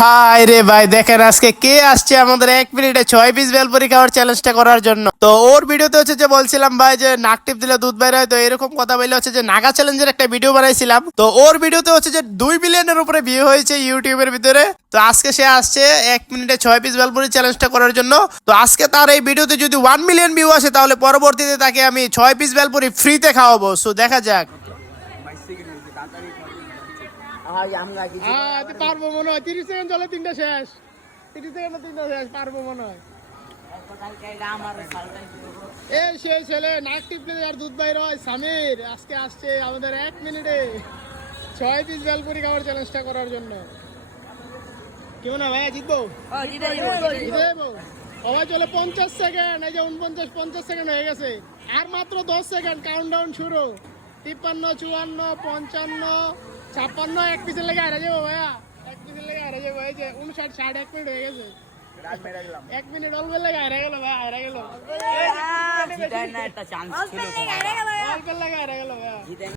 ভাই রে ভাই, দেখেন আজকে কে আসছে আমাদের এক মিনিটে ছয় পিস বেলপুরি খাওয়ার চ্যালেঞ্জটা করার জন্য। তো ওর ভিডিওতে হচ্ছে যে বলছিলাম ভাই যে নাক টিপ দিলে দুধ বের হয়, তো এরকম কথা বলে হচ্ছে যে নাগা চ্যালেঞ্জের একটা ভিডিও বানাইছিলাম। তো ওর ভিডিওতে হচ্ছে যে দুই মিলিয়নের উপরে ভিউ হয়েছে ইউটিউবের ভিতরে। তো আজকে সে আসছে এক মিনিটে ছয় পিস বেলপুরি চ্যালেঞ্জটা করার জন্য। তো আজকে তার এই ভিডিওতে যদি ওয়ান মিলিয়ন ভিউ আসে, তাহলে পরবর্তীতে তাকে আমি ছয় পিস বেলপুরি ফ্রিতে খাওয়াবো। সো দেখা যাক। হ্যাঁ পারব মনে হয়। তিরিশ সেকেন্ড চলে তিনটা শেষ। তিরিশ সেকেন্ডে তিনটা শেষ পারব মনে হয়। এই সে ছেলে নাক টিপলে আর দুধ বাইর হয় সামির। আজকে আসছে আমাদের এক মিনিটে। ছয় পিস বেলপুরি খাওয়ার চ্যালেঞ্জটা করার জন্য। কেমন না ভাইয়া জিতবো? জিতে সবাই চলে পঞ্চাশ সেকেন্ড এই যে উনপঞ্চাশ পঞ্চাশ সেকেন্ড হয়ে গেছে। আর মাত্র দশ সেকেন্ড কাউন্ট ডাউন শুরু। তিপ্পান্ন চুয়ান্ন পঞ্চান্ন ছাপ্পান্ন এক পিসের লেগে হারা যাব ভাইয়া। এক পিসের লেগে হারা যাব এই যে উনষাট ষাট এক মিনিট হয়ে গেছে। এক মিনিট অল্পের লেগে হারা গেল ভাই হারা গেল।